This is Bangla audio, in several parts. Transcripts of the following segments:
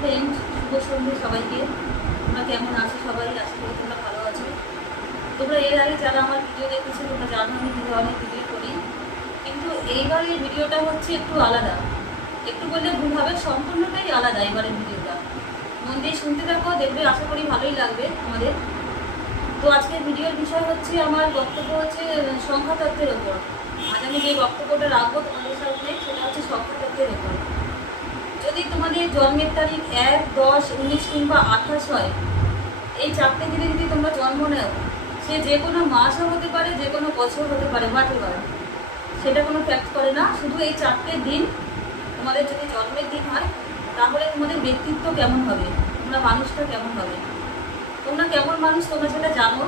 ফ্রেন্ড, শুভ সন্ধ্যে সবাইকে। তোমরা কেমন আছো? সবাই আশা করি তোমরা ভালো আছো। তোমরা এর আগে যারা আমার ভিডিও দেখেছো তোমরা জানো আমি কী ধরনের ভিডিও করি, কিন্তু এইবারের ভিডিওটা হচ্ছে একটু আলাদা। একটু বললে ভুল হবে, সম্পূর্ণটাই আলাদা এবারের ভিডিওটা। মন দিয়ে শুনতে থাকো, দেখবে আশা করি ভালোই লাগবে আমাদের। তো আজকের ভিডিওর বিষয় হচ্ছে, আমার বক্তব্য হচ্ছে সংখ্যাতত্ত্বের ওপর। আজ আমি যে বক্তব্যটা রাখবো তোমাদের সামনে সেটা হচ্ছে সংখ্যাতত্ত্বের ওপর। যদি তোমাদের জন্মের তারিখ 1, 10, 19 কিংবা 28 হয়, এই চারটে দিনে যদি তোমরা জন্ম নাও, সে যে কোনো মাসও হতে পারে, যে কোনো বছর হতে পারে, হোয়াটএভার, সেটা কোনো ফ্যাক্ট করে না। শুধু এই চারটে দিন তোমাদের যদি জন্মের দিন হয়, তাহলে তোমাদের ব্যক্তিত্ব কেমন হবে, তোমরা মানুষটা কেমন হবে। তোমরা কেমন মানুষ তোমরা সেটা জানো,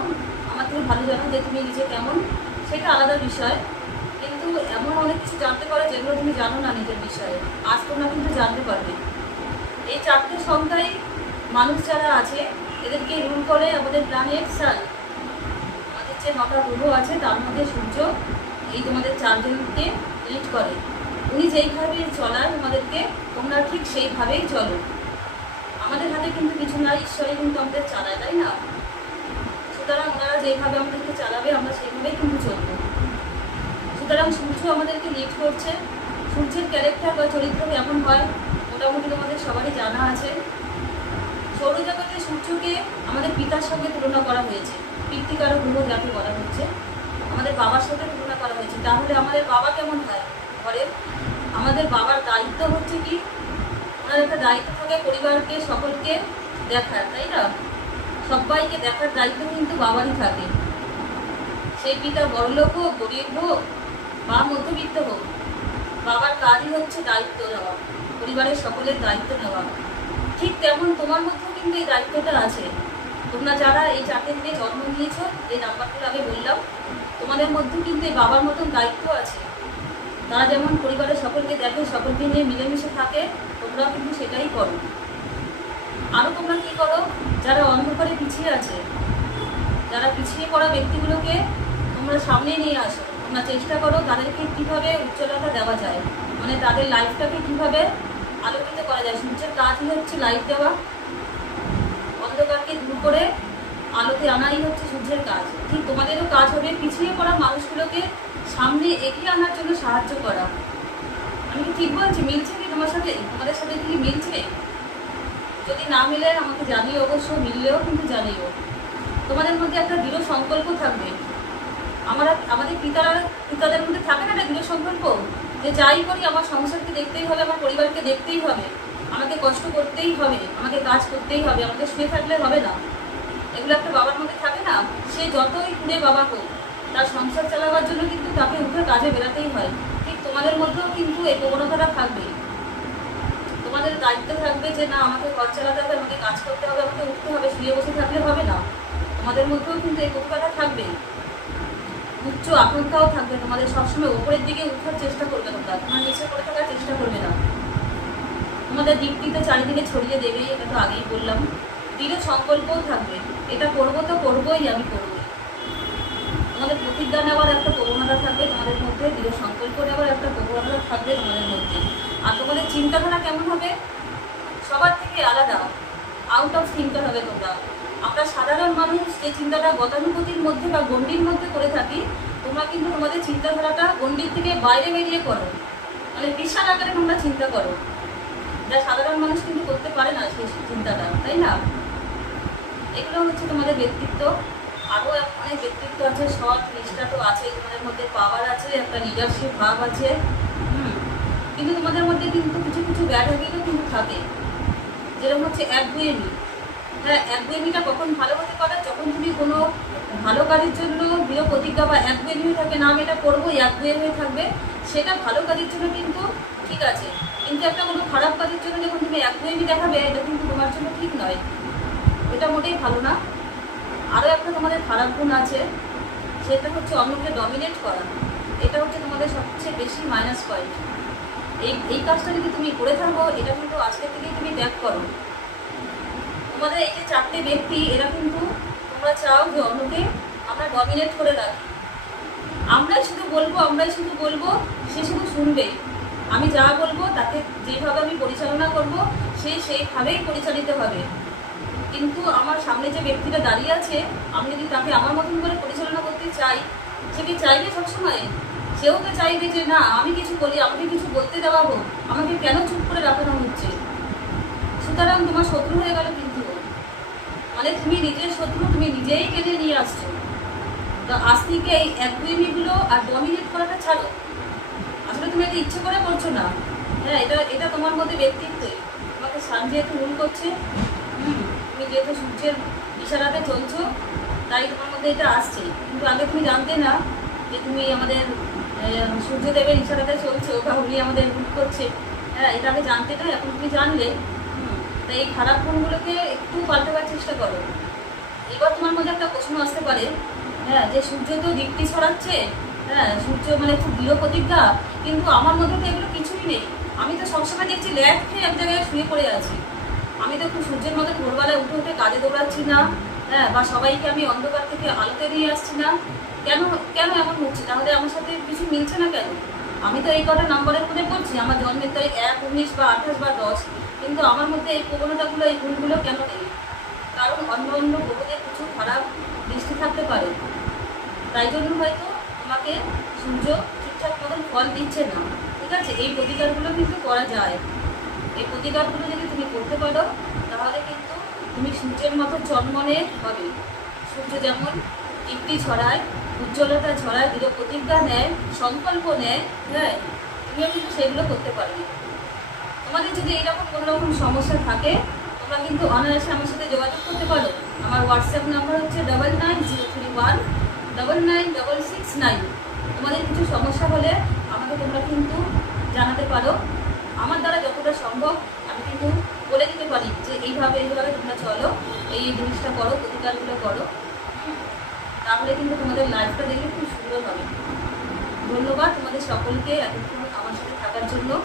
আমার থেকে ভালো জানো যে তুমি নিজে কেমন, সেটা আলাদা বিষয়। কিন্তু এমন অনেক কিছু জানতে পারো যেগুলো তুমি জানো না নিজের বিষয়ে, আজ তোমরা কিন্তু জানতে পারবে। এই চারটে সংখ্যায় মানুষ যারা আছে এদেরকে রুল করে আমাদের প্ল্যানেট সান। আমাদের যে 9টা গ্রহ আছে তার মধ্যে সূর্য এই তোমাদের চারজনকে লিড করে। উনি যেইভাবে চলায় তোমাদেরকে, তোমরা ঠিক সেইভাবেই চলো। আমাদের হাতে কিন্তু কিছু না, ঈশ্বরই কিন্তু আমাদের চালায়, তাই না? সুতরাং ওনারা যেইভাবে আমাদেরকে চালাবে আমরা সেইভাবেই কিন্তু চলবো। সুতরাং সূর্য আমাদেরকে লিড করছে। সূর্যের ক্যারেক্টার বা চরিত্র কেমন হয় মোটামুটি তোমাদের সবারই জানা আছে। সৌরজগতে সূর্যকে আমাদের পিতার সঙ্গে তুলনা করা হয়েছে, পিতৃকারক গ্রহ যাকে বলা হচ্ছে, আমাদের বাবার সাথে তুলনা করা হয়েছে। তাহলে আমাদের বাবা কেমন হয় ঘরে? আমাদের বাবার দায়িত্ব হচ্ছে কি, ওনার একটা দায়িত্ব থাকে পরিবারকে সকলকে দেখার, তাই না? সবাইকে দেখার দায়িত্ব কিন্তু বাবারই থাকে। সেই পিতা বড়লোক হোক, গরিব হোক বা মধ্যবিত্ত হোক, বাবার কাজই হচ্ছে দায়িত্ব নেওয়া, পরিবারের সকলের দায়িত্ব নেওয়া। ঠিক তেমন তোমার মধ্যেও কিন্তু এই দায়িত্বটা আছে। তোমরা যারা এই চারটে দিনে জন্ম নিয়েছো, এই নাম্বারগুলো আগে বললাম, তোমাদের মধ্যে কিন্তু এই বাবার মতন দায়িত্ব আছে। তারা যেমন পরিবারের সকলকে দেখে, সকলকে নিয়ে মিলেমিশে থাকে, তোমরাও কিন্তু সেটাই করো। আরও তোমরা কী করো, যারা অন্ধকারে পিছিয়ে আছে, যারা পিছিয়ে পড়া ব্যক্তিগুলোকে তোমরা সামনে নিয়ে আসো। তোমরা চেষ্টা করো তাদেরকে কীভাবে উজ্জ্বলতা দেওয়া যায়, মানে তাদের লাইফটাকে কীভাবে আলোকিত করা যায়। সূর্যের কাজই হচ্ছে লাইট দেওয়া, অন্ধকারকে দূর করে আলোতে আনাই হচ্ছে সূর্যের কাজ। ঠিক তোমাদেরও কাজ হবে পিছিয়ে পড়া মানুষগুলোকে সামনে এগিয়ে আনার জন্য সাহায্য করা। আমি কি ঠিক বলছি? মিলছে কি তোমার সাথে? তোমাদের সাথে কি মিলছে? যদি না মিলে আমাকে জানিও, অবশ্য মিললেও কিন্তু জানিও। তোমাদের মধ্যে একটা দৃঢ় সংকল্প থাকবে। আমাদের পিতাদের মধ্যে থাকে না একটা দৃঢ় সংকল্প, যে যাই করি আমার সংসারকে দেখতেই হবে, আমার পরিবারকে দেখতেই হবে, আমাকে কষ্ট করতেই হবে, আমাকে কাজ করতেই হবে, আমাকে শুয়ে থাকলে হবে না। এগুলো একটা বাবার মধ্যে থাকে না? সে যতই কুড়ে বাবা হোক, তার সংসার চালাবার জন্য কিন্তু তাকে উঠে কাজে বেরাতেই হয়। ঠিক তোমাদের মধ্যেও কিন্তু এই প্রবণতাটা থাকবে। তোমাদের দায়িত্ব থাকবে যে না, আমাকে ঘর চালাতে হবে, আমাকে কাজ করতে হবে, আমাকে উঠতে হবে, শুয়ে বসে থাকলে হবে না। তোমাদের মধ্যেও কিন্তু এই প্রতিভাটা থাকবে, উচ্চ আকাঙ্ক্ষাও থাকবে। তোমাদের সবসময় উপরের দিকে উঠার চেষ্টা করবে, তোমার নিচে পড়ে থাকার চেষ্টা করবে না। তোমাদের দিকটিতে চারিদিকে ছড়িয়ে দেবে, এটা তো আগেই বললাম। দৃঢ় সংকল্পও থাকবে, এটা করবো তো করবোই, আমি করবোই। তোমাদের প্রতিজ্ঞা নেওয়ার একটা প্রবণতা থাকবে তোমাদের মধ্যে, দৃঢ় সংকল্প নেওয়ার একটা প্রবণতা থাকবে তোমাদের মধ্যে। আর তোমাদের চিন্তাধারা কেমন হবে? সবার থেকে আলাদা, আউট অফ থিঙ্কার হবে তোমরা। আমরা সাধারণ মানুষ যে চিন্তাটা গতানুগতির মধ্যে বা গণ্ডির মধ্যে করে থাকি, তোমরা কিন্তু তোমাদের চিন্তাধারাটা গণ্ডির থেকে বাইরে বেরিয়ে করো, মানে বিশাল আকারে তোমরা চিন্তা করো, যা সাধারণ মানুষ কিন্তু করতে পারে না সেই চিন্তাটা, তাই না? এগুলো হচ্ছে তোমাদের ব্যক্তিত্ব। আরও অনেক ব্যক্তিত্ব আছে, সৎ নিষ্ঠা তো আছে তোমাদের মধ্যে, পাওয়ার আছে, একটা লিডারশিপ ভাব আছে। কিন্তু তোমাদের মধ্যে কিন্তু কিছু কিছু ব্যাড হ্যাবিটও কিন্তু থাকে, যেরকম হচ্ছে একগুঁয়েমি। হ্যাঁ, একগুঁয়েমিটা কখন ভালো হতে পারে? যখন তুমি কোনো ভালো কাজের জন্য দৃঢ় প্রতিজ্ঞা বা একগুঁয়েমি হয়ে থাকে, না আমি এটা করবো, একগুঁয়ে হয়ে থাকবে, সেটা ভালো কাজের জন্য কিন্তু ঠিক আছে। কিন্তু একটা কোনো খারাপ কাজের জন্য যখন তুমি একগুঁয়েমি দেখাবে, এটা কিন্তু তোমার জন্য ঠিক নয়, এটা মোটেই ভালো না। আরও একটা তোমাদের খারাপ গুণ আছে, সেটা হচ্ছে অন্যকে ডমিনেট করা। এটা হচ্ছে তোমাদের সবচেয়ে বেশি মাইনাস পয়েন্ট। এই কাজটা যদি তুমি করে থাকো, এটা কিন্তু আজকের থেকেই তুমি ত্যাগ করো। তোমাদের এই যে চারটে ব্যক্তি, এরা কিন্তু তোমরা চাও যে অন্যকে আমরা ডমিনেট করে রাখি। আমরাই শুধু বলবো, সে শুধু শুনবে, আমি যা বলবো তাকে যেভাবে আমি পরিচালনা করব সেইভাবেই পরিচালিত হবে। কিন্তু আমার সামনে যে ব্যক্তিটা দাঁড়িয়ে আছে, আমি যদি তাকে আমার মতন করে পরিচালনা করতে চাই, সে কি চাইবে সবসময়? সেও তো চাইবে যে না আমি কিছু বলি, আমাকে কিছু বলতে দেওয়া হোক, আমাকে কেন চুপ করে রাখানো হচ্ছে। সুতরাং তোমার শত্রু হয়ে গেল কিন্তু, মানে তুমি নিজের শত্রু তুমি নিজেই টেনে নিয়ে আসছো। তো আজ থেকে এই একগুইমিগুলো আর ডমিনেট করাটা ছাড়ো। আসলে তুমি এটা ইচ্ছে করে করছো না, হ্যাঁ এটা এটা তোমার মধ্যে ব্যক্তিত্বই। তোমাকে সান যেহেতু রুল করছে, তুমি যেহেতু সূর্যের ইশারাতে চলছো, তাই তোমার মধ্যে এটা আসছে। কিন্তু আগে তুমি জানতে না যে তুমি আমাদের সূর্যদেবের ইশারাতে চলছো বা উনি আমাদের রুল করছে, হ্যাঁ এটা আগে জানতে না, এখন তুমি জানলে। তাই এই খারাপ গুণগুলোকে একটু পাল্টাবার চেষ্টা করো। এবার তোমার মধ্যে একটা প্রশ্ন আসতে পারে, হ্যাঁ যে সূর্য তো দীপ্তি ছড়াচ্ছে, হ্যাঁ সূর্য মানে খুব দৃঢ় প্রতিজ্ঞা, কিন্তু আমার মধ্যে তো এগুলো কিছুই নেই। আমি তো সবসময় দেখছি ল্যাব খেয়ে এক জায়গায় শুয়ে পড়ে আছি। আমি তো খুব সূর্যের মতো ভোরবেলায় উঠে উঠে কাজে দৌড়াচ্ছি না, হ্যাঁ বা সবাইকে আমি অন্ধকার থেকে আলোতে নিয়ে আসছি না। কেন কেন এমন হচ্ছে? তাহলে আমার সাথে কিছু মিলছে না কেন? আমি তো এই কটা নাম্বারের মধ্যে পড়ছি, আমার জন্মের তারিখ 1, 19 বা 28 বা 10, কিন্তু আমার মধ্যে এই প্রবণতাগুলো এই গুণগুলো কেন নেই? কারণ অন্য অন্য গ্রহদের কিছু খারাপ দৃষ্টি থাকতে পারে, তাই জন্য হয়তো তোমাকে সূর্য ঠিকঠাক মতন ফল দিচ্ছে না। ঠিক আছে, এই প্রতিকারগুলো কিন্তু করা যায়। এই প্রতিকারগুলো যদি তুমি করতে পারো, তাহলে কিন্তু তুমি সূর্যের মতো চনমনে হবে। সূর্য যেমন দীপ্তি ছড়ায়, উজ্জ্বলতা ছড়ায়, দৃঢ় প্রতিজ্ঞা নেয়, সংকল্প নেয়, হ্যাঁ তুমিও কিন্তু সেগুলো করতে পারবে। তোমাদের যদি এইরকম কোনো রকম সমস্যা থাকে, তোমরা কিন্তু অনায়াসে আমার সাথে যোগাযোগ করতে পারো। আমার হোয়াটসঅ্যাপ নাম্বার হচ্ছে 9903199669। তোমাদের কিছু সমস্যা হলে আমাকে তোমরা কিন্তু জানাতে পারো। আমার দ্বারা যতটা সম্ভব আমি কিন্তু বলে দিতে পারি যে এইভাবে এইভাবে তোমরা চলো, এই জিনিসটা করো, প্রতিকারগুলো করো। তাহলে কিন্তু তোমাদের লাইফটা দেখলে খুব সুন্দর হবে। ধন্যবাদ তোমাদের সকলকে এতক্ষণ আমার সাথে থাকার জন্য।